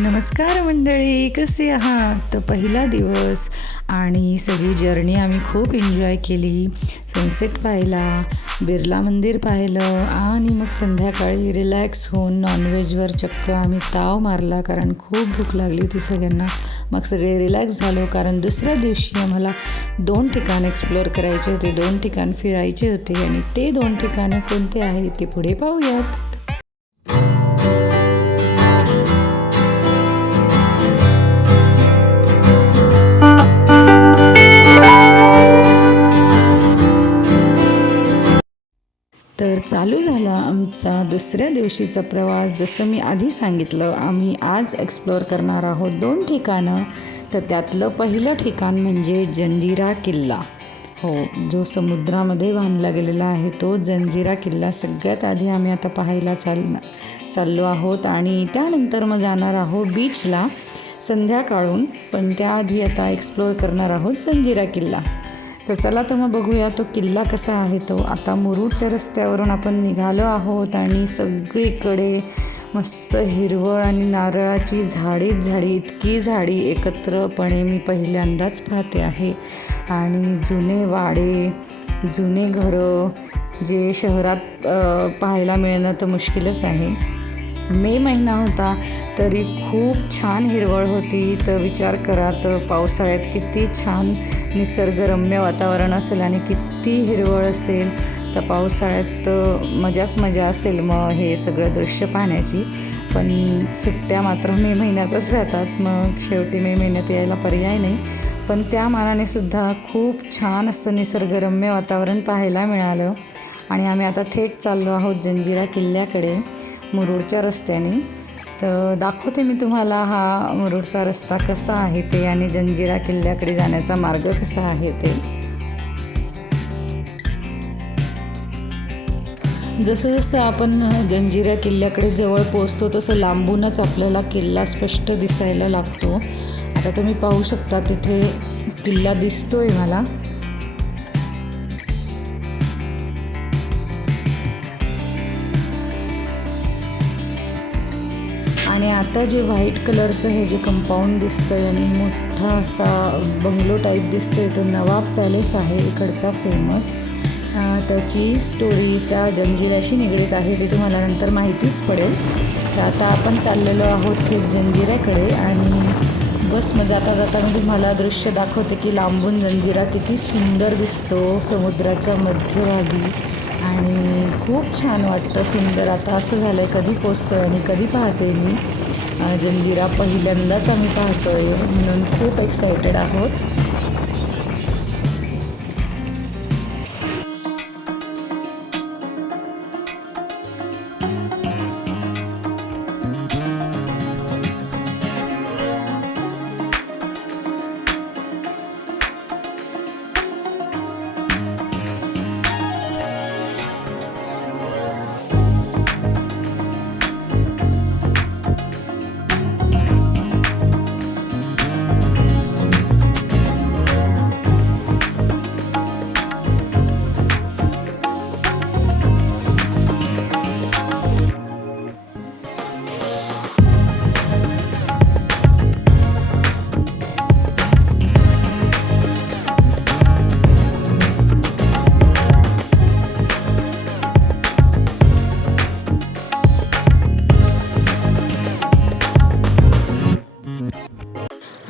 नमस्कार मंडळी, कसे आहात? तर पहिला दिवस आणि सगळी जर्नी आम्ही खूप एन्जॉय केली. सनसेट पाहिला, बिर्ला मंदिर पाहिलं आणि मग संध्याकाळी रिलॅक्स होऊन नॉनव्हेजवर चक्क आम्ही ताव मारला, कारण खूप भूक लागली होती सगळ्यांना. मग सगळे रिलॅक्स झालो, कारण दुसऱ्या दिवशी आम्हाला 2 ठिकाण एक्सप्लोअर करायचे होते, 2 ठिकाण फिरायचे होते आणि ते 2 ठिकाणं कोणते आहे ते पुढे पाहूयात. तर चालू झाला आमचा दुसऱ्या दिवशीचा प्रवास. जसं मी आधी सांगितलं, आम्ही आज एक्सप्लोअर करणार आहोत 2 ठिकाणं. तर त्यातलं पहिलं ठिकाण म्हणजे जंजिरा किल्ला. हो, जो समुद्रामध्ये बांधला गेलेला आहे तो जंजिरा किल्ला सगळ्यात आधी आम्ही आता पाहायला चाललो आहोत आणि त्यानंतर मग जाणार आहोत बीचला संध्याकाळून. पण त्याआधी आता एक्सप्लोअर करणार आहोत जंजिरा किल्ला. तर चला तर मग बघूया तो किल्ला कसा आहे. तो आता मुरुडच्या रस्त्यावरून आपण निघालो आहोत आणि सगळीकडे मस्त हिरवळ आणि नारळाची झाडी, इतकी झाडी एकत्रपणे मी पहिल्यांदाच पाहते आहे. आणि जुने वाडे, जुने घरं जे शहरात पाहायला मिळणं तर मुश्किलच आहे. मे महिना होता तरी खूप छान हिरवळ होती. तर विचार करा, तर पावसाळ्यात किती छान निसर्गरम्य वातावरण असेल आणि किती हिरवळ असेल. तर पावसाळ्यात मजाच मजा असेल मग हे सगळं दृश्य पाहण्याची. पण सुट्ट्या मात्र मे महिन्यातच राहतात, मग शेवटी मे महिन्यात यायला पर्याय नाही. पण त्या मानाने सुद्धा खूप छान असं निसर्गरम्य वातावरण पाहायला मिळालं. आणि आम्ही आता थेट चाललो आहोत जंजिरा किल्ल्याकडे मुरुडच्या रस्त्याने. तर दाखवते मी तुम्हाला हा मुरुडचा रस्ता कसा आहे ते आणि जंजिरा किल्ल्याकडे जाण्याचा मार्ग कसा आहे ते. जसं जसं आपण जंजिरा किल्ल्याकडे जवळ पोहोचतो तसं लांबूनच आपल्याला किल्ला स्पष्ट दिसायला लागतो. आता तुम्ही पाहू शकता, तिथे किल्ला दिसतोय मला. आणि आता जे व्हाईट कलरचं हे जे कंपाऊंड दिसतंय आणि मोठा असा बंगलो टाईप दिसतोय, तो नवाब पॅलेस आहे इकडचा फेमस. त्याची स्टोरी त्या जंजिऱ्याशी निगडीत आहे, ते तुम्हाला नंतर माहितीच पडेल. तर आता आपण चाललेलो आहोत थेट जंजिऱ्याकडे आणि बस मग जाता जाता मी तुम्हाला दृश्य दाखवते की लांबून जंजिरा किती सुंदर दिसतो समुद्राच्या मध्यभागी आणि खूप छान वाटतं, सुंदर. आता असं झालं आहे, कधी पोचतो आहे आणि कधी पाहते मी जंजिरा. पहिल्यांदाच आम्ही पाहतो आहे म्हणून खूप एक्सायटेड आहोत.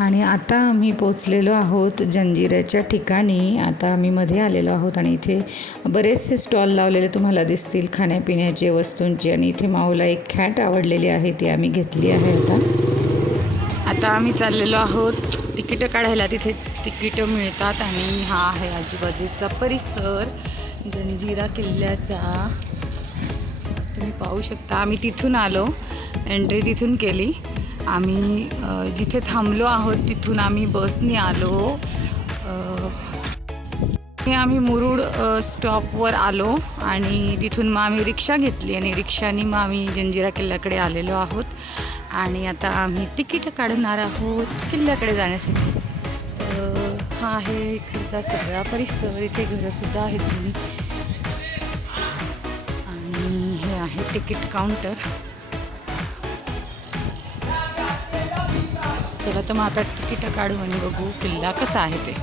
आणि आता आम्ही पोचलेलो आहोत जंजिऱ्याच्या ठिकाणी. आता आम्ही मध्ये आलेलो आहोत आणि इथे बरेचसे स्टॉल लावलेले तुम्हाला दिसतील खाण्यापिण्याचे वस्तूंची. आणि इथे माऊला एक कॅट आवडलेली आहे, ती आम्ही घेतली आहे. आता आम्ही चाललेलो आहोत तिकीटं काढायला. तिथे तिकीटं मिळतात आणि हा आहे आजूबाजूचा परिसर जंजिरा किल्ल्याचा. तुम्ही पाहू शकता, आम्ही तिथून आलो, एंट्री तिथून केली. आम्ही जिथे थांबलो आहोत तिथून आम्ही बसने आलो. आम्ही मुरुड स्टॉपवर आलो आणि तिथून मग आम्ही रिक्षा घेतली आणि रिक्षाने मग आम्ही जंजिरा किल्ल्याकडे आलेलो आहोत. आणि आता आम्ही तिकीट काढणार आहोत किल्ल्याकडे जाण्यासाठी. हा आहे इकडचा सगळा परिसर. इथे घरंसुद्धा आहेत जुनी आणि हे आहे तिकीट काउंटर. चला तर मग आता तिकीटं काढू आणि बघू किल्ला कसा आहे ते.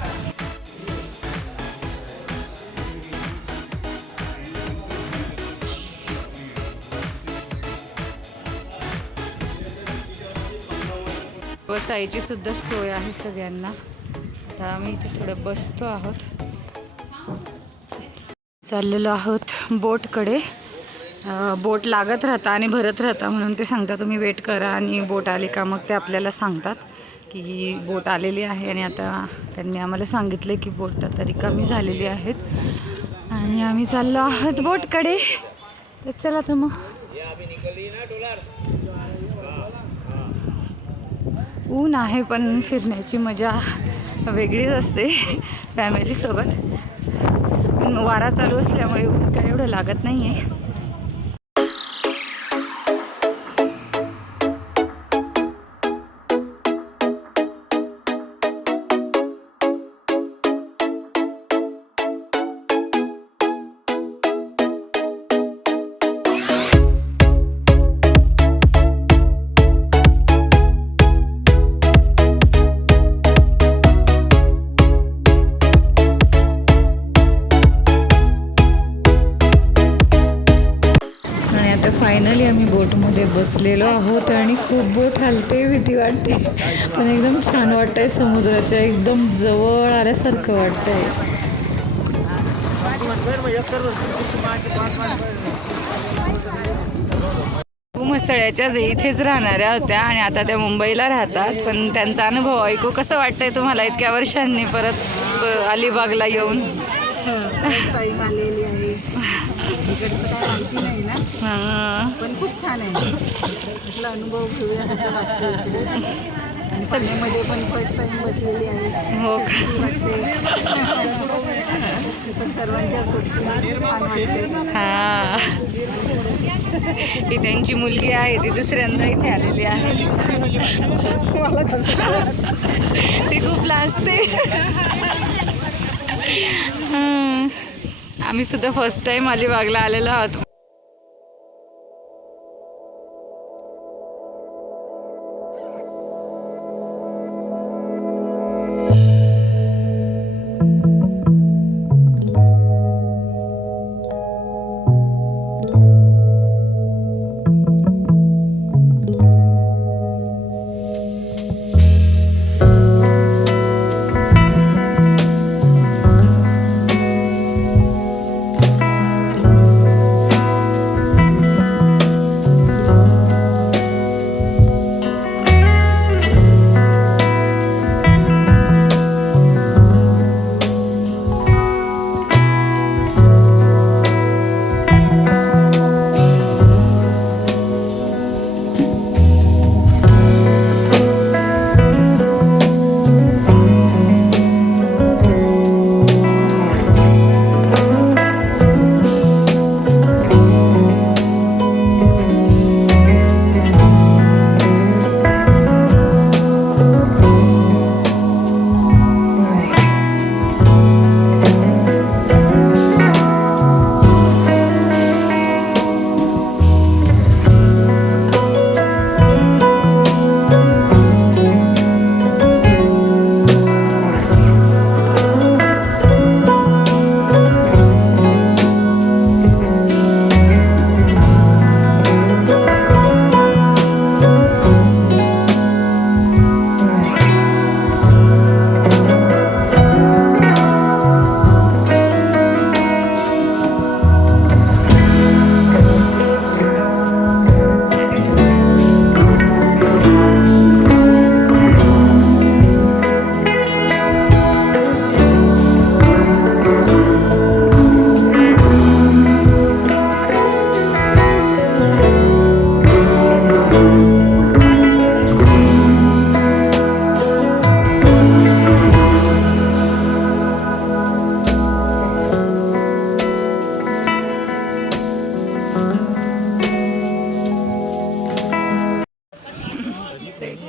बसायची सुद्धा सोय आहे सगळ्यांना. आता आम्ही इथे थोडं बसतो आहोत. चाललेलो आहोत बोटकडे. बोट लागत राहता आणि भरत राहता म्हणून ते सांगतात तुम्ही वेट करा आणि बोट आली का मग ते आपल्याला सांगतात की बोट आलेली आहे. आणि आता त्यांनी आम्हाला सांगितलं की बोट आता रिकामी झालेली आहेत आणि आम्ही चाललो आहोत बोटकडे. तर चला तर मग. ऊन आहे पण फिरण्याची मजा वेगळीच असते फॅमिलीसोबत. पण वारा चालू असल्यामुळे ऊन काय एवढं लागत नाही आहे. फायनली आम्ही बोटमध्ये बसलेलो आहोत आणि खूप बोट हलते, भीती वाटते पण एकदम छान वाटतंय. समुद्राच्या एकदम जवळ आल्यासारखं वाटतंय. मसळ्याच्याच इथेच राहणाऱ्या होत्या आणि आता त्या मुंबईला राहतात. पण त्यांचा अनुभव ऐकू कसं वाटतंय तुम्हाला इतक्या वर्षांनी परत अलिबागला येऊन? आलेली आहे इकडचं काय माहिती नाही ना, पण खूप छान आहे. इथला अनुभव घेऊया असं वाटतं. आणि सगळ्यामध्ये पण फर्स्ट टाइम बसलेली आहे. हो वाटते पण सर्वांच्या सोबती छान वाटते. हां, ही त्यांची मुलगी आहे, ती दुसऱ्यांदा इथे आलेली आहे. ती खूप लाजते. आम्ही सुद्धा फर्स्ट टाइम अलिबागला आलेलो आहोत.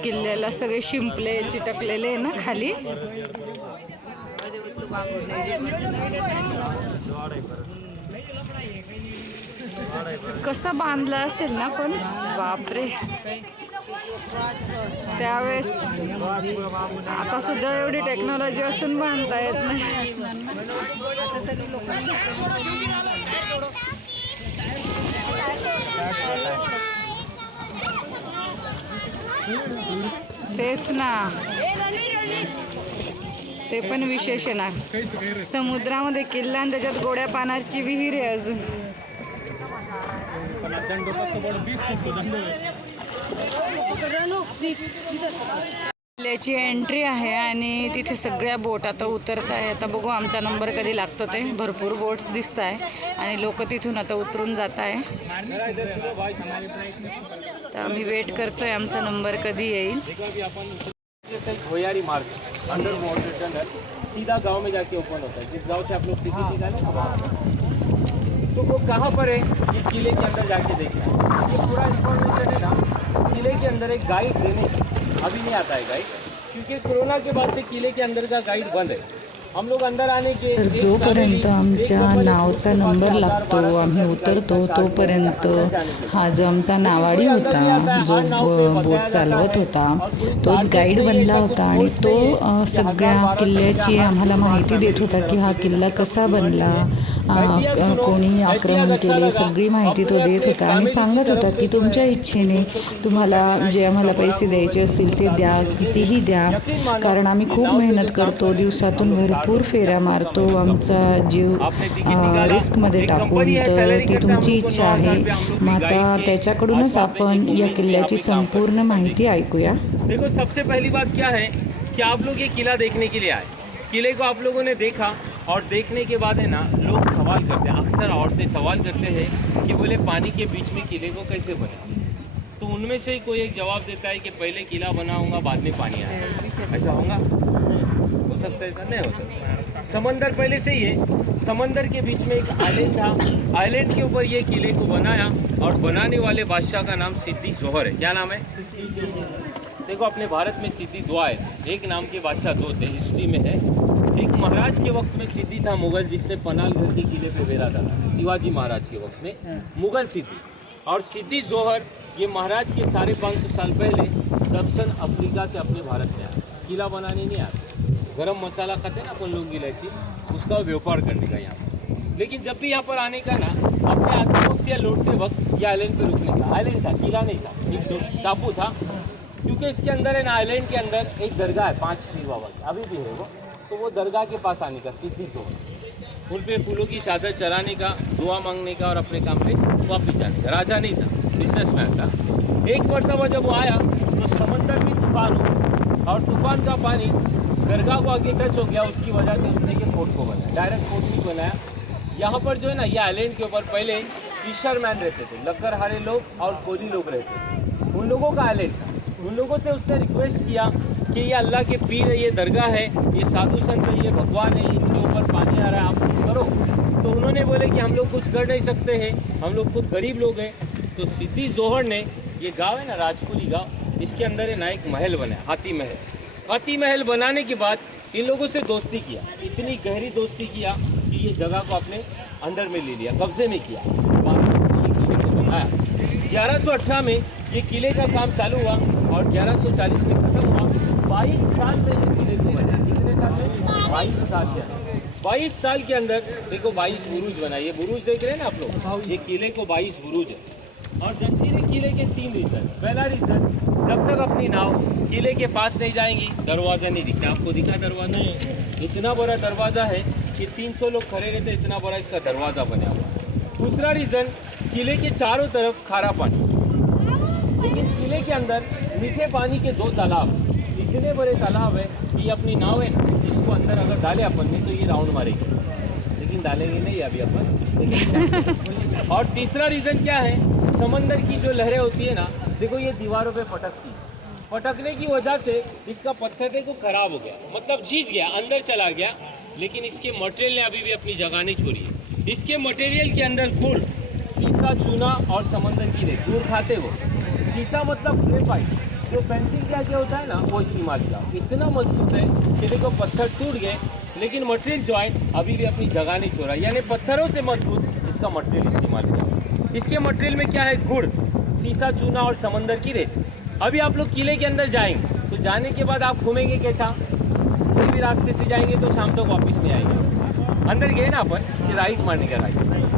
किल्ल्याला सगळे शिंपले चिटकलेले ना खाली. कसा बांधला असेल ना, पण बापरे. त्यावेळेस आता सुद्धा एवढी टेक्नॉलॉजी असून बांधता येत नाही. आता तरी लोकांनी तेच ना, ते पण विशेष आहे ना. समुद्रामध्ये किल्ला आणि त्याच्यात गोड्या पाण्याची विहीर आहे अजून. किल्ल्याची एंट्री आहे आणि तिथे सगळ्या बोट आता उतरत आहे. आता बघू आमचा नंबर कधी लागतो ते. भरपूर बोट्स दिसत आहे आणि लोक तिथून आता उतरून जात आहे. तर आम्ही वेट करतोय आमचा नंबर कधी येईल. भोयारी मार्ग अंडर वाटर के अंदर सीधा गांव में जाके ओपन होता है. जिस गांव से आप लोग टिकट निकाले तो वो कहाँ पर है, ये किले के अंदर जाके देखना है. ये पूरा इन्फॉर्मेशन है ना किले के अंदर एक गाइड देने की. अभी नहीं आता है गाइड क्योंकि कोरोना के बाद से किले के अंदर का गाइड बंद है. हम लोग अंदर आने के तर जोपर्यंत आमच्या नावचा नंबर लागतो, आम्ही उतरतो, तोपर्यंत हा जो आमचा नावाडी होता, जो बोट चालवत होता, तोच गाईड बनला होता आणि तो सगळ्या किल्ल्याची आम्हाला माहिती देत होता की हा किल्ला कसा बनला, कोणी आक्रमण केले, सगळी माहिती तो देत होता आणि सांगत होता की तुमच्या इच्छेने तुम्हाला जे आम्हाला पैसे द्यायचे असतील ते द्या, कितीही द्या, कारण आम्ही खूप मेहनत करतो, दिवसातून भरपूर फेऱ्या मारतो, आमचा जीव रिस्कमध्ये टाकून. तर ती तुमची इच्छा आहे. मग आता त्याच्याकडूनच आपण या किल्ल्याची संपूर्ण माहिती ऐकूया. देखो सबसे पहली बात क्या है कि आप लोग ये किला देखने के लिए आए. किले को आप लोगों ने देखा और देखने के बाद है ना लोग सवाल करते हैं, अक्सर औरतें सवाल करते हैं कि बोले पानी के बीच में किले को कैसे बना. तो उनमें से कोई एक जवाब देता है कि पहले किला बनाऊंगा बाद में पानी आएगा. ऐसा होगा? हो सकता है? ऐसा नहीं हो सकता. समंदर पहले से ही है. समंदर के बीच में एक आइलैंड था. आइलैंड के ऊपर ये किले को बनाया और बनाने वाले बादशाह का नाम सिद्दी जोहर है. क्या नाम है? देखो अपने भारत में सिद्दी दो आए थे. एक नाम के बादशाह दो थे, हिस्ट्री में है. एक महाराज के वक्त में सिद्दी था मुगल, जिसने पनालगढ़ के किले पे बेरा डाला. शिवाजी महाराज के वक्त में मुगल सिद्दी. और सिद्दी जोहर ये महाराज के 550 साल पहले दक्षिण अफ्रीका से अपने भारत में आया. किला बनाने नहीं आया. गरम मसाला खाते ना अपन लोग इलायची, उसका व्यापार करने का यहाँ पर. लेकिन जब भी यहाँ पर आने का ना, अपने आते वक्त या लौटते वक्त ये आइलैंड पे रुकने का. आइलैंड था, किला नहीं था, एक टापू था. क्योंकि इसके अंदर है ना, आइलैंड के अंदर एक दरगाह है 5 पीर बाबा की, अभी भी है वो. तो वो दरगाह के पास आने का सिद्दी जोहर, उन पे फूलों की चादर चढ़ाने का, दुआ मांगने का और अपने काम पे वापस जाने का. राजा नहीं था, बिजनेसमैन था. एक मरतबा जब वो आया तो समंदर में तूफान हो और तूफान का पानी दरगाह को आगे टच हो गया. उसकी वजह से उसने ये फोर्ट को बनाया. डायरेक्ट फोर्ट नहीं बनाया. यहाँ पर जो है ना, ये आइलैंड के ऊपर पहले फिशरमैन रहते थे, लकड़हारे लोग और कोली लोग रहते थे. उन लोगों का आइलैंड था. उन लोगों से उसने रिक्वेस्ट किया कि ये अल्लाह के पीर है, ये दरगाह है, ये साधु संत है, ये भगवान है, इनके ऊपर पानी आ रहा है, आप कुछ करो. तो उन्होंने बोले कि हम लोग कुछ कर नहीं सकते हैं, हम लोग खुद गरीब लोग हैं. तो सिद्दी जोहर ने, ये गांव है ना राजपुरी गांव, इसके अंदर है ना एक महल बनाया, हाथी महल. हाथी महल बनाने के बाद इन लोगों से दोस्ती किया. इतनी गहरी दोस्ती किया कि ये जगह को अपने अंदर में ले लिया, कब्जे में किया. किले को बनाया. 1118 में ये किले का काम चालू हुआ और 1140 में खत्म हुआ. 22 साल में ये किले को बनाया. कितने साल में? 22 साल के अंदर. 22 साल के अंदर देखो 22 बुरुज बनाए. ये बुरुज देख रहे हैं ना आप लोग, ये किले को 22 बुरुज है. और जंजीरें किले के 3 रीज़न. पहला रीज़न, जब तक अपनी नाव किले के पास नहीं जाएंगी दरवाज़ा नहीं दिखता. आपको दिखा दरवाज़ा? इतना बड़ा दरवाज़ा है कि 300 लोग खड़े रहते, इतना बड़ा इसका दरवाज़ा बना हुआ. दूसरा रीज़न, किले के चारों तरफ खारा पानी, लेकिन किले के अंदर मीठे पानी के 2 तालाब. इतने बड़े तालाब है कि ये अपनी नाव है, इसको अंदर अगर डाले अपन ने तो ये राउंड मारेगी, लेकिन डालेंगे नहीं अभी अपन. और तीसरा रीज़न क्या है, समंदर की जो लहरें होती है ना, देखो ये दीवारों पे पटकती. पटकने की वजह से इसका पत्थर देखो खराब हो गया, मतलब झीज गया, अंदर चला गया. लेकिन इसके मटेरियल ने अभी भी अपनी जगह नहीं छोड़ी है. इसके मटेरियल के अंदर गुड़, शीशा, चूना और समंदर की रेत. गुड़ खाते वो, शीशा मतलब ग्रेफाइट, जो पेंसिल क्या होता है ना, वो इस्तेमाल किया. इतना मजबूत है कि देखो पत्थर टूट गए लेकिन मटेरियल जो है अभी भी अपनी जगह नहीं छोड़ा. यानी पत्थरों से मजबूत इसका मटेरियल इस्तेमाल किया. इसके मटेरियल में क्या है? गुड़, शीशा, चूना और समंदर की रेत. अभी आप लोग किले के अंदर जाएंगे, तो जाने के बाद आप घूमेंगे कैसा, कोई भी रास्ते से जाएंगे तो शाम तक वापस नहीं आएंगे। अंदर गए ना अपन कि राइट मारने का,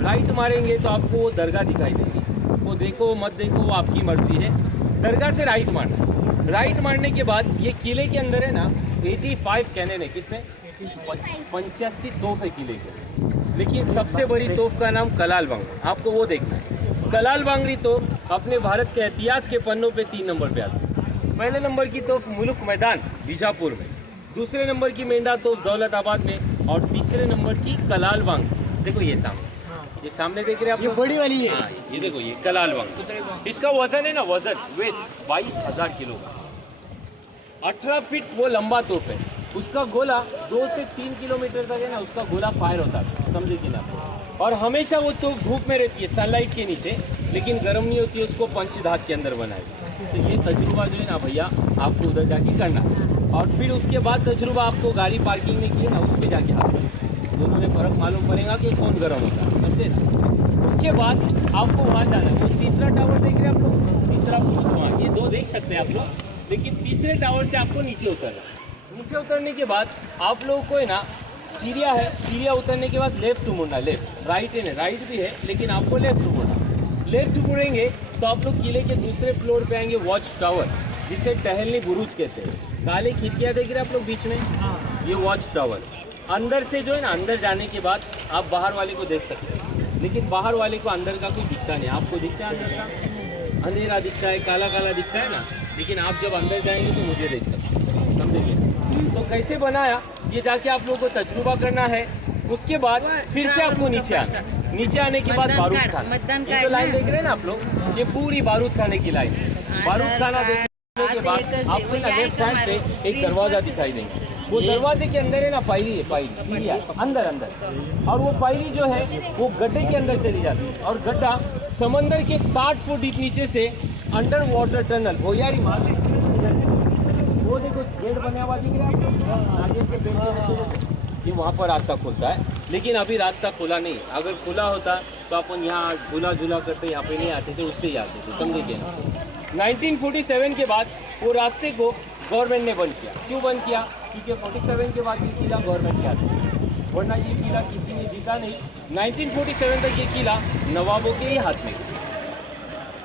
राइट मारेंगे तो आपको वो दरगाह दिखाई देगी, वो देखो मत देखो वो आपकी मर्जी है। दरगाह से राइट मारना, राइट मारने के बाद ये किले के अंदर है ना 85 कैनन है, कितने 85 तोफ है किले के। लेकिन सबसे बड़ी तोफ का नाम कलाल बांगरी, आपको वो देखना है। कलाल बांगरी तोफ अपने भारत के इतिहास के पन्नों पे 3 नंबर पे आती है। पहले नंबर की तोफ मुलुक मैदान बीजापुर में, दूसरे नंबर की मेंढा तोफ दौलताबाद में, और तीसरे नंबर की कलाल बांगरी। देखो ये सामने देख रहे हैं आप, ये बड़ी वाली है। हाँ, ये देखो ये कलाल बांगरी। इसका वजन है ना, वजन वेट 22,000 किलो का। 18 फीट वो लंबा तोप है। उसका गोला 2 से 3 किलोमीटर तक है ना, उसका गोला फायर होता है, समझे कि ना। और हमेशा वो तोप धूप में रहती है, सनलाइट के नीचे, लेकिन गर्म नहीं होती है, उसको पंचधात के अंदर बनाए। तो ये तजुर्बा जो है ना भैया आपको उधर जाके करना, और फिर उसके बाद तजुर्बा आपको गाड़ी पार्किंग में की है ना, उस पर जाके आप दोनों में फ़र्क मालूम पड़ेगा कि कौन गर्म होता है, समझे ना। उसके बाद आपको वहाँ जाना है। वो तीसरा टावर देख रहे हैं आप लोग, तीसरा वहाँ, ये 2 देख सकते हैं आप लोग, लेकिन तीसरे टावर से आपको नीचे उतरना। नीचे उतरने के बाद आप लोगों को है ना सीरिया है, सीरिया उतरने के बाद लेफ्ट मुड़ना, लेफ्ट, राइट है ना, राइट भी है लेकिन आपको लेफ्ट मुड़ना। लेफ्ट मुड़ेंगे तो आप लोग किले के दूसरे फ्लोर पे आएंगे, वॉच टावर, जिसे टहलनी बुरुज कहते हैं। काले खिड़कियाँ देख रहे हैं आप लोग बीच में, ये वॉच टावर। अंदर से जो है ना, अंदर जाने के बाद आप बाहर वाले को देख सकते हैं, लेकिन बाहर वाले को अंदर का कोई दिखता नहीं। आपको दिखता है अंदर का, अंधेरा दिखता है, काला काला दिखता है ना, लेकिन आप जब अंदर जाएंगे तो मुझे देख सकते हैं, समझेंगे। तो कैसे बनाया ये जाके आप लोगों को तजुर्बा करना है। उसके बाद फिर से आपको नीचे आना, नीचे आने के बाद बारूद खाना। ये जो लाइन देख रहे हैं ना आप लोग, ये पूरी बारूद खाने की लाइन है। बारूद खाना देखने के बाद आपको ना लेफ्ट हैंड पे एक दरवाजा दिखाई देंगे। वो दरवाजे के अंदर है ना पायरी है, पायरी सीढ़ियाँ अंदर अंदर, और वो पायरी जो है वो गड्ढे के अंदर चली जाती है, और गड्ढा समंदर के 60 फुट डीप नीचे से अंडर वाटर टनल वो यारी मार वो देखो गेट बना हुआ दिख रहा है आगे के पेड़ के नीचे देखो, ये वहाँ पर रास्ता खुलता है, लेकिन अभी रास्ता खुला नहीं। अगर खुला होता तो अपन यहाँ झूला झूला करते यहाँ पे नहीं आते थे, उससे ही आते थे, समझे क्या। 1947 के बाद वो रास्ते को गवर्नमेंट ने बंद किया। क्यों बंद किया? क्योंकि 47 के बाद ये किला गवर्नमेंट के हाथ में, वरना ये किला किसी ने जीता नहीं। 1947 तक ये किला नवाबों के ही हाथ में।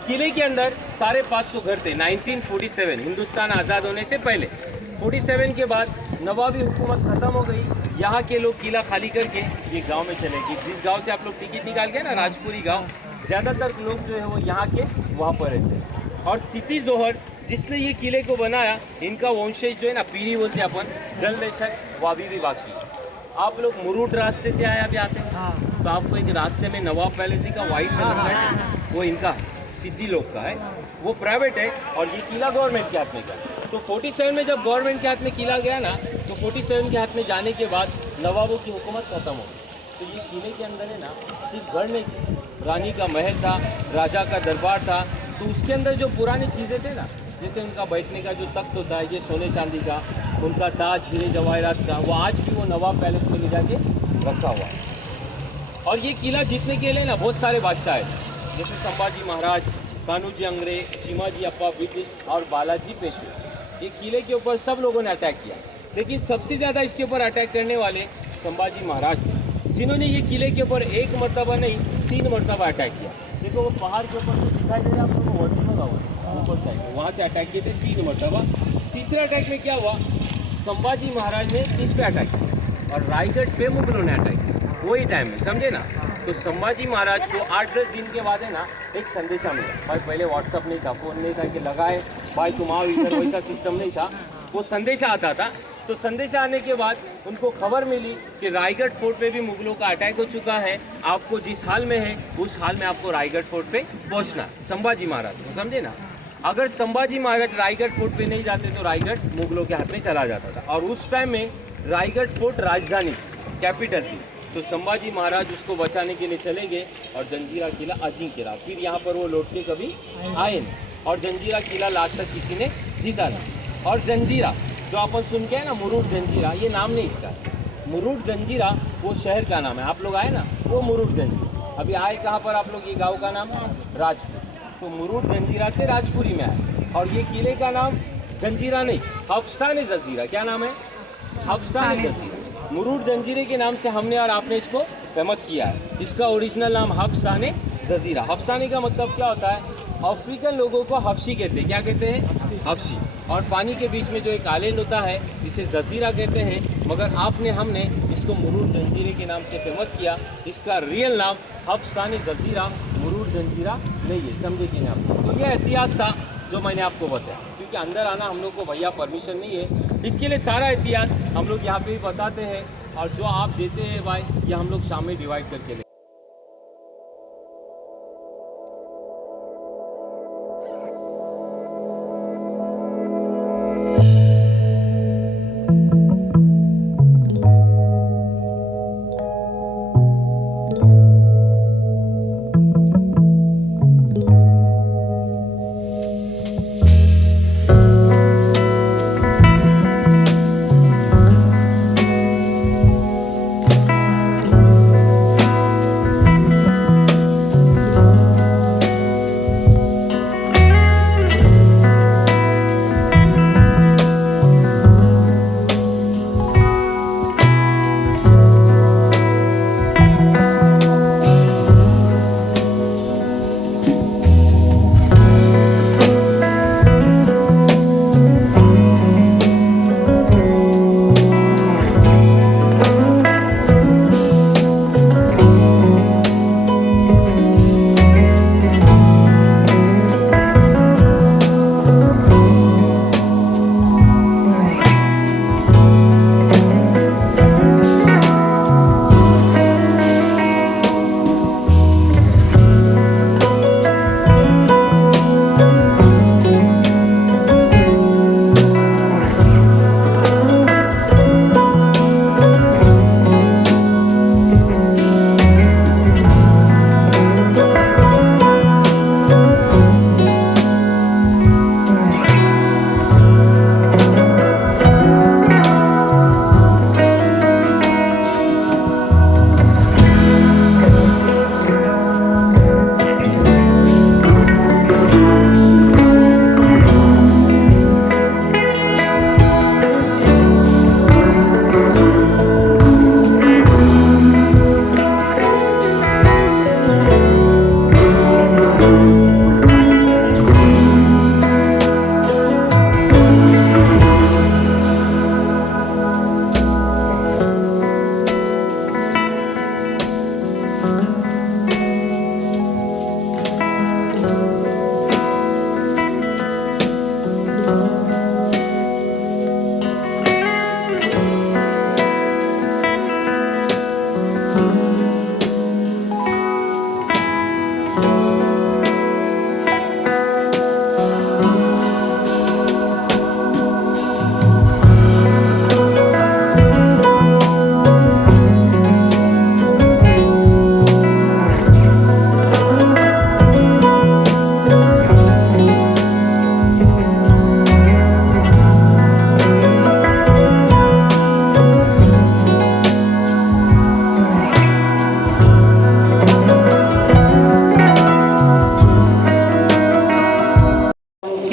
किले के अंदर 550 घर थे 1947, हिंदुस्तान आज़ाद होने से पहले। 47 के बाद नवाबी हुकूमत ख़त्म हो गई, यहाँ के लोग किला खाली करके ये गांव में चले गए। जिस गांव से आप लोग टिकट निकाल गए ना, राजपुरी गांव, ज़्यादातर लोग जो है वो यहाँ के वहाँ पर रहते हैं। और सिटी जोहर जिसने ये किले को बनाया, इनका वंशज जो है ना, पीढ़ी बोलते हैं अपन, जलदेशक वो अभी भी बाकी है। आप लोग मुरुट रास्ते से आए अभी आते हैं तो आपको एक रास्ते में नवाब पैलेस का वाइट कलर का है, वो इनका सिद्धि लोग का है, वो प्राइवेट है, और ये किला गवर्नमेंट के हाथ में गया। तो 47 में जब गवर्नमेंट के हाथ में किला गया ना, तो 47 के हाथ में जाने के बाद नवाबों की हुकूमत ख़त्म हो गई। तो ये किले के अंदर है ना, सिर्फ घर नहीं थी, रानी का महल था, राजा का दरबार था। तो उसके अंदर जो पुरानी चीज़ें थे ना, जैसे उनका बैठने का जो तख्त होता है, ये सोने चांदी का, उनका ताज हीरे जवाहरात का, वो आज भी वो नवाब पैलेस में ले जाके रखा हुआ। और ये किला जीतने के लिए ना बहुत सारे बादशाह हैं, जैसे संभाजी महाराज, कान्होजी अंग्रे, चिमाजी अप्पा ब्रिटिश और बालाजी पेशवे। ये किले के ऊपर सब लोगों ने अटैक किया, लेकिन सबसे ज़्यादा इसके ऊपर अटैक करने वाले संभाजी महाराज थे, जिन्होंने ये किले के ऊपर 1 मरतबा नहीं 3 मरतबा अटैक किया। देखो वो पहाड़ के ऊपर तो दिखाई दे रहा है आपको, वो लगा हुआ ऊपर साइड, वहाँ से अटैक किए थे 3 मरतबा। तीसरे अटैक में क्या हुआ, संभाजी महाराज ने इस पे अटैक किया और रायगढ़ पे मुगलों ने अटैक किया वही टाइम में, समझे ना। तो संभाजी महाराज को 8-10 दिन के बाद है ना एक संदेशा मिला। भाई पहले व्हाट्सअप नहीं था, फ़ोन नहीं था कि लगाए भाई तुम आओ इधर, वैसा सिस्टम नहीं था। वो संदेशा आता था। तो संदेशा आने के बाद उनको खबर मिली कि रायगढ़ फोर्ट पे भी मुगलों का अटैक हो चुका है, आपको जिस हाल में है उस हाल में आपको रायगढ़ फोर्ट पे पहुंचना, संभाजी महाराज को, समझे ना। अगर संभाजी महाराज रायगढ़ फोर्ट पे नहीं जाते तो रायगढ़ मुगलों के हाथ में चला जाता था, और उस टाइम में रायगढ़ फोर्ट राजधानी कैपिटल थी। तो संभाजी महाराज उसको बचाने के लिए चले गए और जंजीरा किला अजिंक्य रहा। फिर यहाँ पर वो लौट के कभी आए नहीं, और जंजीरा किला लास्ट तक किसी ने जीता नहीं। और जंजीरा जो अपन सुन के है ना, मुरुट जंजीरा, ये नाम नहीं इसका, मुरुट जंजीरा वो शहर का नाम है। आप लोग आए ना, वो मुरुट जंजीरा। अभी आए कहाँ पर आप लोग, ये गाँव का नाम है राजपुर। तो मुरुट जंजीरा से राजपुरी में आए। और ये किले का नाम जंजीरा नहीं, हफ्साने जजीरा। क्या नाम है? हफ्साने जजीरा। मुरूर जंजीरे के नाम से हमने और आपने इसको फेमस किया है। इसका ओरिजिनल नाम हफ्साने जजीरा। हफ्साने का मतलब क्या होता है? अफ्रीकन लोगों को हफ्शी कहते हैं। क्या कहते हैं? हफ्शी। और पानी के बीच में जो एक आइलैंड होता है इसे जजीरा कहते हैं, मगर हमने इसको मुरूर जंजीरे के नाम से फेमस किया। इसका रियल नाम हफ्साने जजीरा मुरूर जंजीरा नहीं है, समझे कि नहीं आप? तो ये इतिहास था जो मैंने आपको बताया, क्योंकि अंदर आना हम लोग को भैया परमिशन नहीं है, इसके लिए सारा इतिहास हम लोग यहाँ पे ही बताते हैं। और जो आप देते हैं भाई, ये हम लोग शाम में डिवाइड करके लेते हैं।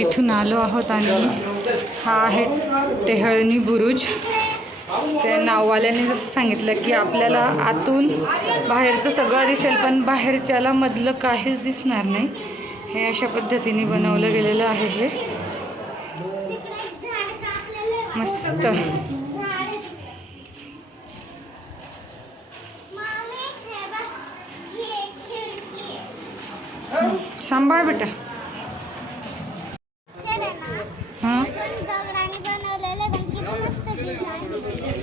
इथून आलो आहोत आणि हा आहे टेहळणी बुरुज। त्या नाववाल्याने जसं सांगितलं की आपल्याला आतून बाहेरचं सगळं दिसेल पण बाहेरच्याला मधलं काहीच दिसणार नाही। हे अशा पद्धतीने बनवलं गेलेलं आहे। हे मस्त सांभाळ बेटा। हां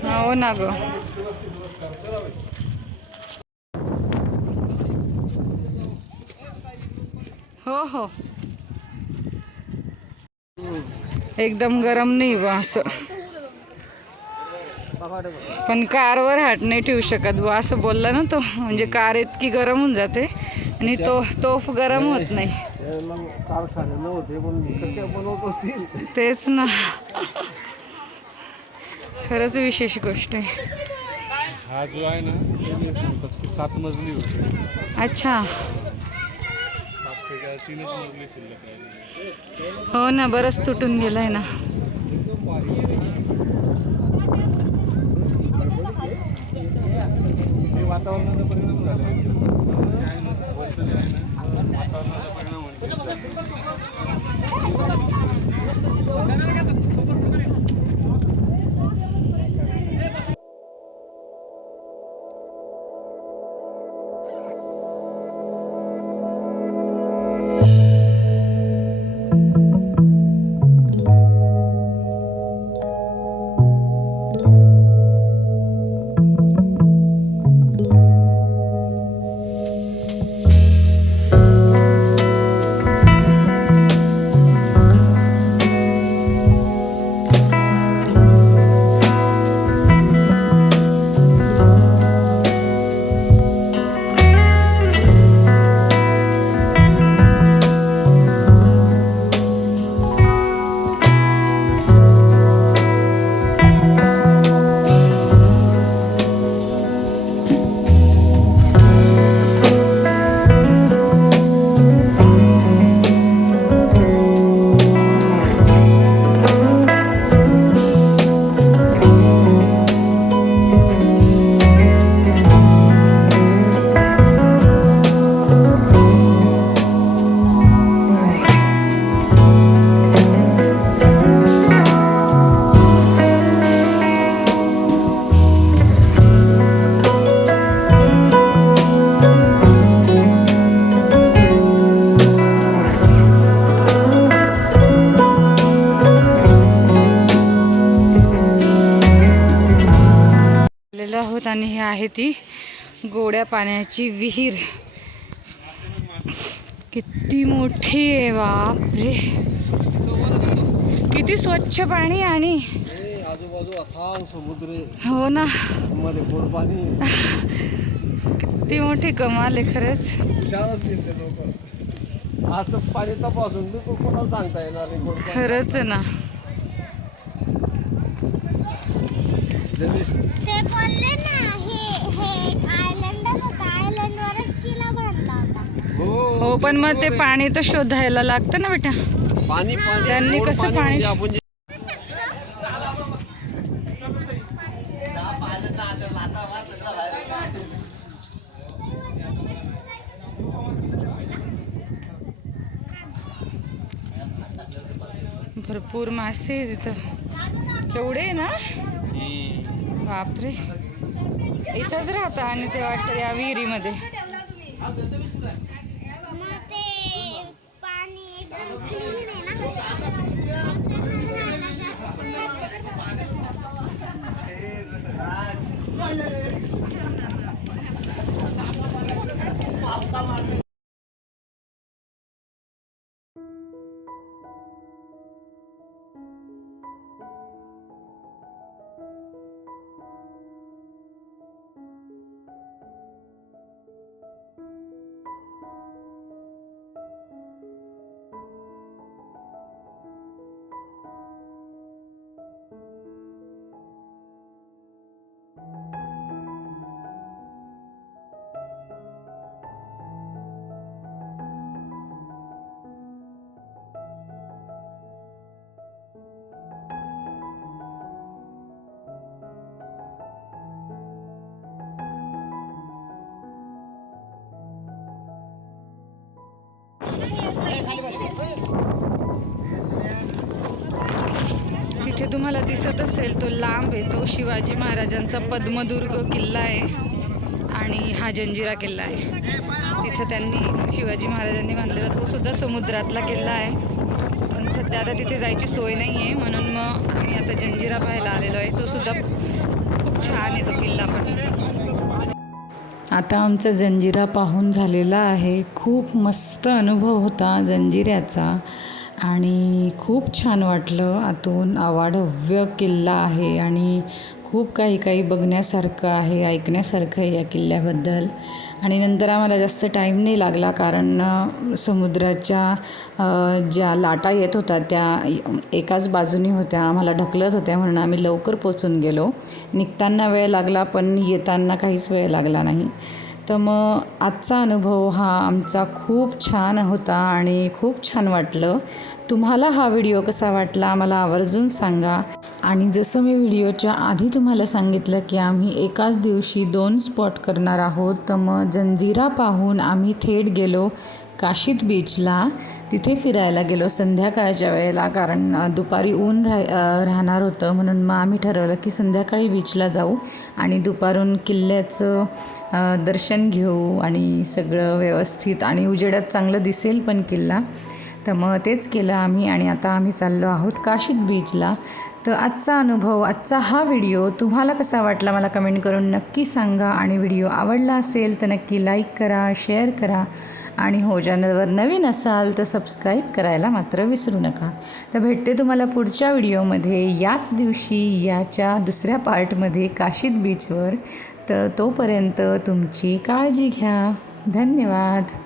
हो ना ग। हो हो एकदम गरम नाही बा असं, पण कारवर हात नाही ठेवू शकत बा असं बोलला ना तो। म्हणजे कार इतकी गरम होऊन जाते आणि तोफ गरम होत नाही। तेच ना, खरंच विशेष गोष्ट आहे। हा जो आहे ना 7 मजली होती। अच्छा, तीनच मजली शिल्लक आहे. हो ना, बरंच तुटून गेलंय ना. हे वातावरणाचा परिणाम झाला आहे. जे आहे ना, वरचं जे आहे ना, वातावरणाचा परिणाम आलेलो आहोत आणि हे आहे ती गोड्या पाण्याची विहीर. किती मोठी आहे, बापरे. किती स्वच्छ पाणी आणि आजूबाजू अथांग समुद्र हो ना, मध्ये गोड पाणी. किती मोठी कमाल आहे खरंच. हुशारच गेले ते लोक. आज तर पाणी तपासून बी कोणाला सांगता येणार नाही गोड पाणी. खरंच आहे ना. ते बोलले ना हे आयलंडच होता, आयलंडवरच किल्ला बांधला होता. हो, पण मग ते पाणी तर शोधायला लागतं ना बेटा. पाणी पाणी त्यांनी गोड कसं पाणी पाणी म्हणजे आपण जे भरपूर मासे आहे तिथं. केवढे आहे ना, बापरे. इथंच राहता आणि ते वाटतं या विहिरीमध्ये. मग ते पाणी एकदम क्लीन आहे ना. तिथे तुम्हाला दिसत असेल तो लांब आहे, तो शिवाजी महाराजांचा पद्मदुर्ग किल्ला आहे आणि हा जंजिरा किल्ला आहे. तिथे त्यांनी शिवाजी महाराजांनी बांधलेला तो सुद्धा समुद्रातला किल्ला आहे. पण सध्या आता तिथे जायची सोय नाही आहे, म्हणून मग आम्ही आता जंजिरा पाहायला आलेलो आहे. तो सुद्धा खूप छान आहे तो किल्ला पण. आता आमचा जंजिरा पाहून झालेला आहे. खूप मस्त अनुभव होता जंजिऱ्याचा आणि खूप छान वाटलं. आतून अवाढव्य किल्ला आहे आणि खूप काही बघण्यासारखं आहे, ऐकण्यासारखं आहे या किल्ल्याबद्दल. आणि नंतर आम्हाला जास्त टाईम नाही लागला, कारण समुद्राच्या ज्या लाटा येत होत्या त्या एकाच बाजूनी होत्या, आम्हाला ढकलत होत्या, म्हणून आम्ही लवकर पोचून गेलो. निघताना वेळ लागला पण येताना काहीच वेळ लागला नाही. तर मग आजचा अनुभव हा आमचा खूप छान होता आणि खूप छान वाटलं. तुम्हाला हा व्हिडिओ कसा वाटला मला आवर्जून सांगा. आणि जसं मी व्हिडिओच्या आधी तुम्हाला सांगितलं की आम्ही एकाच दिवशी 2 स्पॉट करणार आहोत, तर मग जंजिरा पाहून आम्ही थेट गेलो काशीद बीचला. तिथे फिरायला गेलो संध्याकाळच्या वेळेला, कारण दुपारी ऊन राहणार होतं, म्हणून मग आम्ही ठरवलं की संध्याकाळी बीचला जाऊ आणि दुपारून किल्ल्याचं दर्शन घेऊ आणि सगळं व्यवस्थित आणि उजेडात चांगलं दिसेल पण किल्ला. तर मग तेच केलं आम्ही आणि आता आम्ही चाललो आहोत काशीद बीचला. तर आजचा अनुभव, आजचा हा व्हिडिओ तुम्हाला कसा वाटला मला कमेंट करून नक्की सांगा. आणि व्हिडिओ आवडला असेल तर नक्की लाईक करा, शेअर करा आणि हो, चॅनलवर नवीन असाल तर सबस्क्राईब करायला मात्र विसरू नका. तर भेटते तुम्हाला पुढच्या व्हिडिओमध्ये याच दिवशी याच्या दुसऱ्या पार्टमध्ये काशीद बीचवर. तर तोपर्यंत तुमची काळजी घ्या. धन्यवाद.